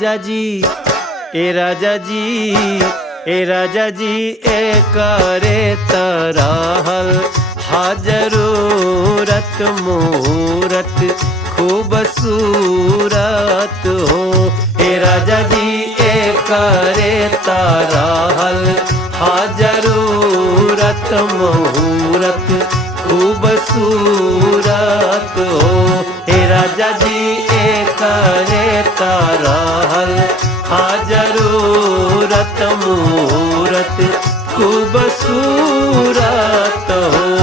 राजा जी ए राजा जी ए राजा जी ए करे तरहल हाजरूरत मूरत खूबसूरत हो। ए राजा जी ए करे तरहल हाजरूरत मूरत खूबसूरत हो। ए राजा जी ए करे तरहल हाजरूरत मूरत खूबसूरत हो।